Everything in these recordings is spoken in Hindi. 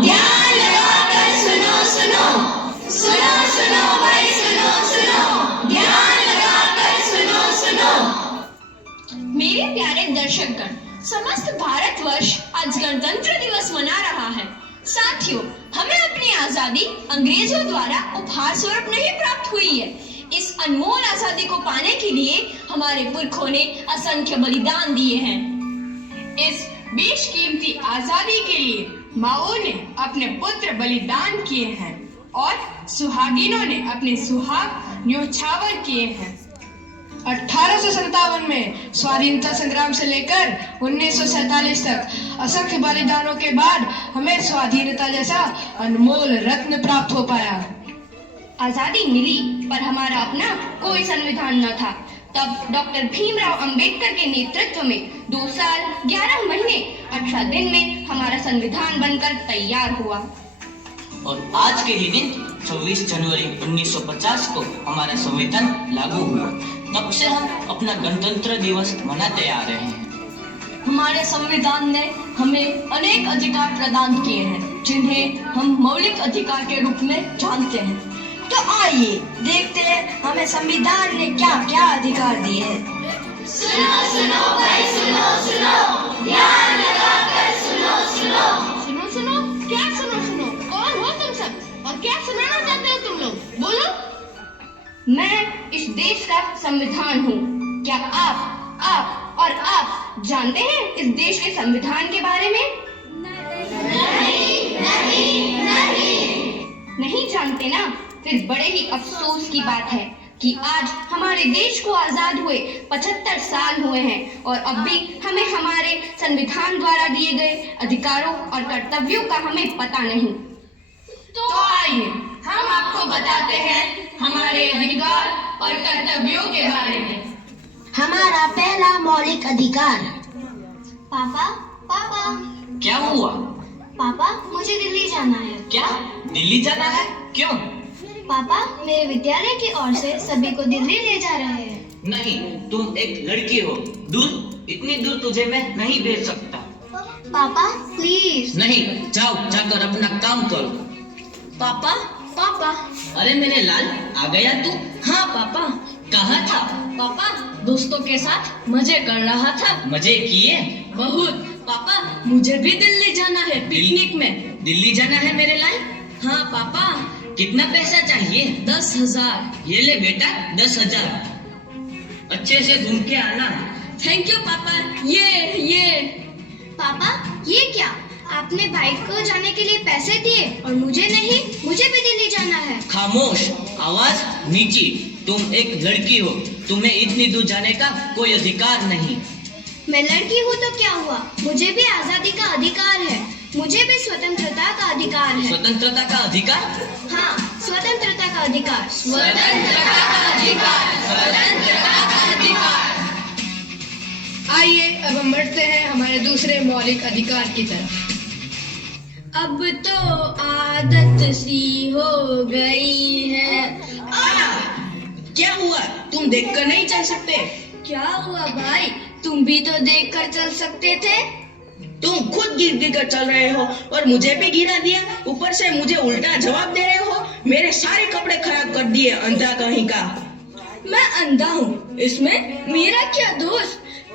ध्यान लगाकर सुनो सुनो, सुनो सुनो भाई सुनो सुनो, ध्यान लगाकर सुनो सुनो। मेरे प्यारे दर्शकगण, समस्त भारतवर्ष आज गणतंत्र दिवस मना रहा है। साथियों, हमें अपनी आजादी अंग्रेजों द्वारा उपहार स्वरूप नहीं प्राप्त हुई है। इस अनमोल आजादी को पाने के लिए हमारे पुरखों ने असंख्य बलिदान दिए हैं। इस बेशकीमती आजादी के लिए माओ ने अपने पुत्र बलिदान किए हैं और सुहागिनों ने अपने सुहाग न्योछावर किए हैं। 1857 में स्वाधीनता संग्राम से लेकर 1947 तक असंख्य बलिदानों के बाद हमें स्वाधीनता जैसा अनमोल रत्न प्राप्त हो पाया। आजादी मिली पर हमारा अपना कोई संविधान न था। तब डॉक्टर भीमराव अंबेडकर के नेतृत्व में 2 साल 11 महीने 18 दिन में हमारा संविधान बनकर तैयार हुआ। और आज के ही दिन 24 जनवरी 1950 को हमारा संविधान लागू हुआ। तब से हम अपना गणतंत्र दिवस मनाते आ रहे हैं। हमारे संविधान ने हमें अनेक अधिकार प्रदान किए हैं, जिन्हें हम मौलिक अधिकार के रूप में जानते हैं। तो आइए देखते हैं हमें संविधान ने क्या क्या अधिकार दिए हैं। सुनो सुनो भाई सुनो सुनो, ध्यान लगाकर सुनो सुनो। सुनो सुनो, क्या सुनो सुनो? कौन हो तुम सब और क्या सुनाना चाहते हो तुम लोग? बोलो। मैं इस देश का संविधान हूँ। क्या आप और आप जानते हैं इस देश के संविधान के बारे में? नहीं जानते ना? फिर बड़े ही अफसोस की बात है कि आज हमारे देश को आजाद हुए 75 साल हुए हैं और अब भी हमें हमारे संविधान द्वारा दिए गए अधिकारों और कर्तव्यों का हमें पता नहीं। तो आइए हम आपको बताते हैं हमारे अधिकार और कर्तव्यों के बारे में। हमारा पहला मौलिक अधिकार। पापा पापा क्या हुआ? पापा, मुझे दिल्ली जाना है। क्या दिल्ली जाना है? क्यों? पापा, मेरे विद्यालय की ओर से सभी को दिल्ली ले जा रहे हैं। नहीं, तुम एक लड़की हो। दूर, इतनी दूर तुझे मैं नहीं भेज सकता। पापा प्लीज। नहीं, जाओ जाकर अपना काम करो। पापा पापा। अरे मेरे लाल, आ गया तू? हाँ पापा। कहाँ था? पापा, दोस्तों के साथ मजे कर रहा था। मजे किए? बहुत। पापा, मुझे भी दिल्ली जाना है पिकनिक में। दिल्ली जाना है मेरे लाल? हाँ पापा। कितना पैसा चाहिए? 10,000। ये ले बेटा, 10,000। अच्छे से घूम के आना। थैंक यू पापा। ये पापा, ये क्या? आपने बाइक को जाने के लिए पैसे दिए और मुझे नहीं? मुझे भी दिल्ली जाना है। खामोश, आवाज नीची। तुम एक लड़की हो, तुम्हें इतनी दूर जाने का कोई अधिकार नहीं। मैं लड़की हूँ तो क्या हुआ? मुझे भी आजादी का अधिकार है। मुझे भी स्वतंत्रता का अधिकार है। स्वतंत्रता का अधिकार? हाँ, स्वतंत्रता का अधिकार। स्वतंत्रता का अधिकार, स्वतंत्रता का अधिकार। आइए अब हम बढ़ते हैं हमारे दूसरे मौलिक अधिकार की तरफ। अब तो आदत सी हो गई है। क्या हुआ? तुम देखकर नहीं चल सकते? क्या हुआ भाई? तुम भी तो देखकर चल सकते थे। तुम खुद गिर कर चल रहे हो और मुझे भी गिरा दिया। ऊपर से मुझे उल्टा जवाब दे रहे हो। मेरे सारे कपड़े खराब कर दिए, अंधा कहीं का। मैं अंधा हूँ, इसमें मेरा क्या दोष?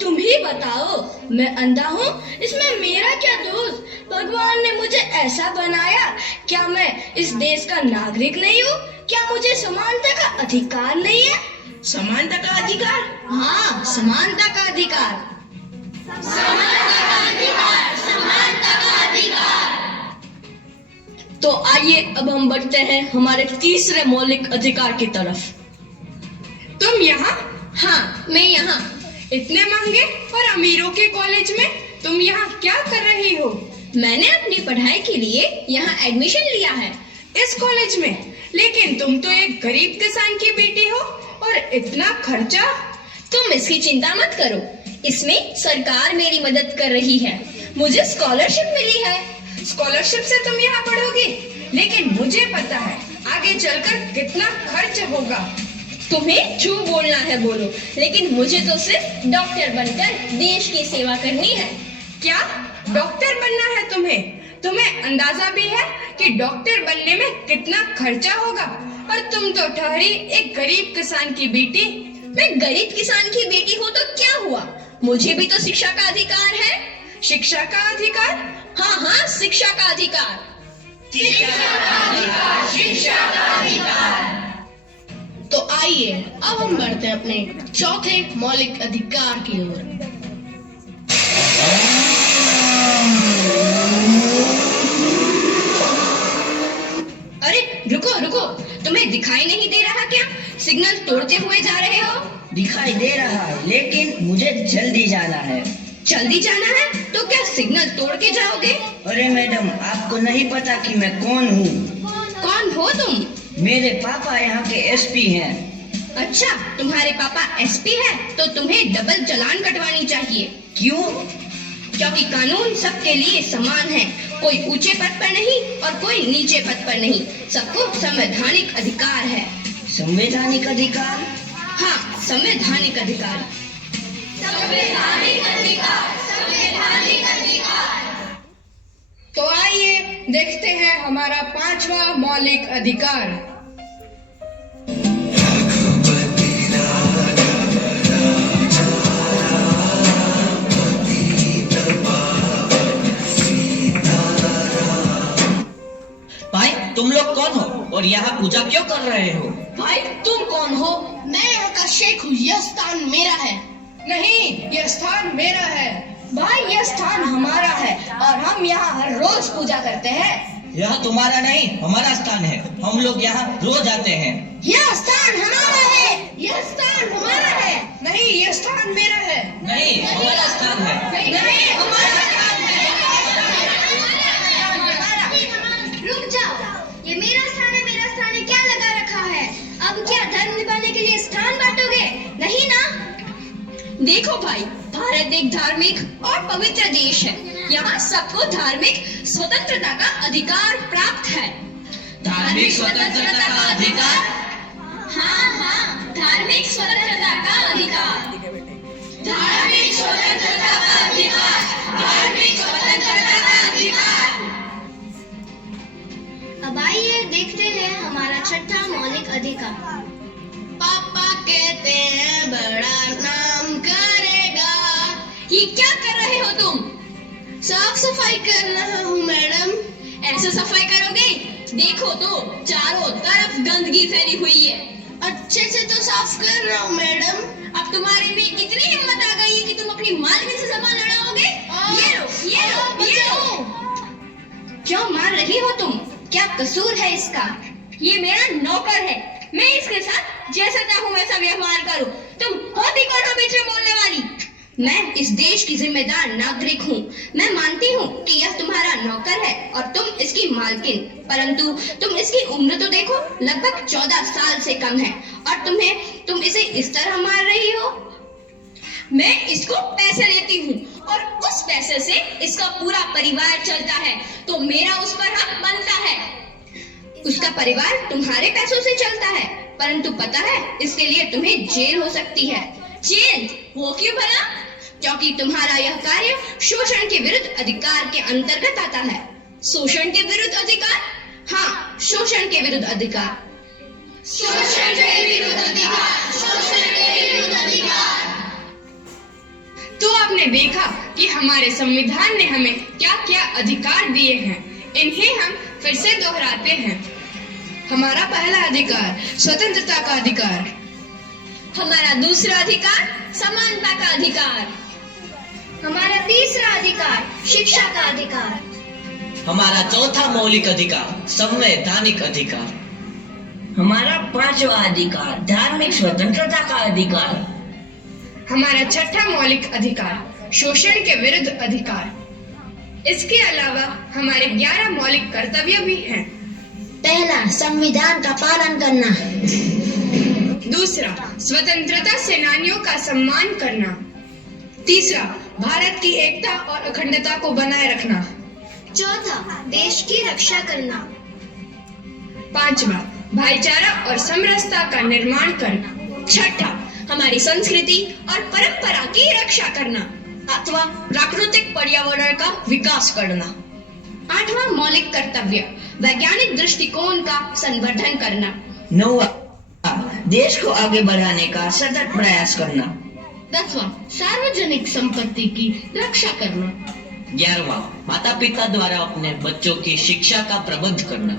तुम ही बताओ। मैं अंधा हूँ, इसमें मेरा क्या दोष? भगवान ने मुझे ऐसा बनाया। क्या मैं इस देश का नागरिक नहीं हूँ? क्या मुझे समानता का अधिकार नहीं है? समानता का अधिकार? हाँ, समानता का अधिकार। तो आइए अब हम बढ़ते हैं हमारे तीसरे मौलिक अधिकार की तरफ। तुम यहाँ? हाँ, मैं यहाँ। इतने महंगे और अमीरों के कॉलेज में तुम यहाँ क्या कर रही हो? मैंने अपनी पढ़ाई के लिए यहाँ एडमिशन लिया है। इस कॉलेज में? लेकिन तुम तो एक गरीब किसान की बेटी हो और इतना खर्चा। तुम इसकी चिंता मत करो, इसमें सरकार मेरी मदद कर रही है। मुझे स्कॉलरशिप मिली है। स्कॉलरशिप से तुम यहाँ पढ़ोगी? लेकिन मुझे पता है आगे चलकर कितना खर्च होगा। तुम्हें जो बोलना है बोलो, लेकिन मुझे तो सिर्फ डॉक्टर बनकर देश की सेवा करनी है। क्या डॉक्टर बनना है तुम्हें? तुम्हें अंदाजा भी है कि डॉक्टर बनने में कितना खर्चा होगा, और तुम तो ठहरी एक गरीब किसान की बेटी। मैं गरीब किसान की बेटी हूँ तो क्या हुआ, मुझे भी तो शिक्षा का अधिकार है। शिक्षा का अधिकार? हाँ हाँ, शिक्षा का अधिकार। तो आइए अब हम बढ़ते हैं अपने चौथे मौलिक अधिकार की ओर। अरे रुको रुको, तुम्हें दिखाई नहीं दे रहा क्या? सिग्नल तोड़ते हुए जा रहे हो। दिखाई दे रहा है, लेकिन मुझे जल्दी जाना है। जल्दी जाना है तो क्या सिग्नल तोड़ के जाओगे? अरे मैडम, आपको नहीं पता कि मैं कौन हूँ? कौन हो तुम? मेरे पापा यहाँ के एसपी हैं। अच्छा, तुम्हारे पापा एसपी है तो तुम्हें डबल चालान कटवानी चाहिए। क्यों? क्योंकि कानून सबके लिए समान है, कोई ऊंचे पद पर नहीं और कोई नीचे पद पर नहीं, सबको संवैधानिक अधिकार है। संवैधानिक अधिकार? हाँ, संवैधानिक अधिकार। तो आइए देखते हैं हमारा पांचवा मौलिक अधिकार। भाई, तुम लोग कौन हो और यहाँ पूजा क्यों कर रहे हो? भाई तुम कौन हो? मैं यहाँ का शेख हूँ, यह स्थान मेरा है। नहीं, यह स्थान मेरा है। भाई यह स्थान हमारा है और हम यहाँ हर रोज पूजा करते हैं। यह तुम्हारा नहीं, हमारा स्थान है। हम लोग यहाँ रोज आते हैं। यह स्थान हमारा है। यह स्थान हमारा है। नहीं, यह स्थान मेरा है। नहीं, हमारा स्थान है। नहीं, हमारा स्थान है। रुक जाओ, ये मेरा स्थान है क्या लगा रखा है? अब क्या धर्म निभाने के लिए स्थान बांटोगे? नहीं ना? देखो भाई, भारत एक धार्मिक और पवित्र देश है। यहाँ सबको धार्मिक स्वतंत्रता का अधिकार प्राप्त है। धार्मिक स्वतंत्रता का अधिकार? हाँ हाँ, धार्मिक स्वतंत्रता का अधिकार। धार्मिक स्वतंत्रता का अधिकार। धार्मिक स्वतंत्रता का अधिकार। अब आइए देखते हैं हमारा छठा मौलिक अधिकार। पापा कहते हैं बड़ा नाम करेगा। ये क्या कर रहे हो तुम? साफ सफाई कर रहा हूँ मैडम। ऐसे सफाई करोगे? देखो तो चारों तरफ गंदगी फैली हुई है। अच्छे से तो साफ कर रहा हूँ मैडम। अब तुम्हारे में इतनी हिम्मत आ गई है कि तुम अपनी मालकिन से जबान लड़ाओगे? ये लो। क्यों मार रही हो तुम? क्या कसूर है इसका? ये मेरा नौकर है, मैं इसके साथ जैसा चाहूँ वैसा व्यवहार करूँ। तुम होती कौन हो बीच में बोलने वाली? मैं इस देश की जिम्मेदार नागरिक हूँ। मैं मानती हूँ कि यह तुम्हारा नौकर है और तुम इसकी मालकिन, परंतु तुम इसकी उम्र तो देखो, लगभग 14 साल से कम है और तुम इसे इस तरह मार रही हो। मैं इसको पैसे लेती हूँ और उस पैसे से इसका पूरा परिवार चलता है, तो मेरा उस पर हक बनता है। उसका परिवार तुम्हारे पैसों से चलता है, परंतु पता है इसके लिए तुम्हें जेल हो सकती है। जेल? वो क्यों भला? क्योंकि तुम्हारा यह कार्य शोषण के विरुद्ध अधिकार के अंतर्गत आता है। शोषण के विरुद्ध अधिकार? हाँ, शोषण के विरुद्ध अधिकार। शोषण के विरुद्ध अधिकार। शोषण के विरुद्ध अधिकार। तो आपने देखा कि हमारे संविधान ने हमें क्या क्या अधिकार दिए हैं। इन्हें हम फिर से दोहराते हैं। हमारा पहला अधिकार स्वतंत्रता का अधिकार। हमारा दूसरा अधिकार समानता का अधिकार। हमारा तीसरा अधिकार शिक्षा का अधिकार। हमारा चौथा मौलिक अधिकार संवैधानिक अधिकार। हमारा पांचवा अधिकार धार्मिक स्वतंत्रता का अधिकार। हमारा छठा मौलिक अधिकार शोषण के विरुद्ध अधिकार। इसके अलावा हमारे 11 मौलिक कर्तव्य भी हैं। पहला, संविधान का पालन करना। दूसरा, स्वतंत्रता सेनानियों का सम्मान करना। तीसरा, भारत की एकता और अखंडता को बनाए रखना। चौथा, देश की रक्षा करना। पांचवा, भाईचारा और समरसता का निर्माण करना। छठा, हमारी संस्कृति और परंपरा की रक्षा करना। अथवा प्राकृतिक पर्यावरण का विकास करना। 8वां मौलिक कर्तव्य वैज्ञानिक दृष्टिकोण का संवर्धन करना। 9वां देश को आगे बढ़ाने का सतत प्रयास करना। 10वां सार्वजनिक संपत्ति की रक्षा करना। 11वां माता पिता द्वारा अपने बच्चों की शिक्षा का प्रबंध करना।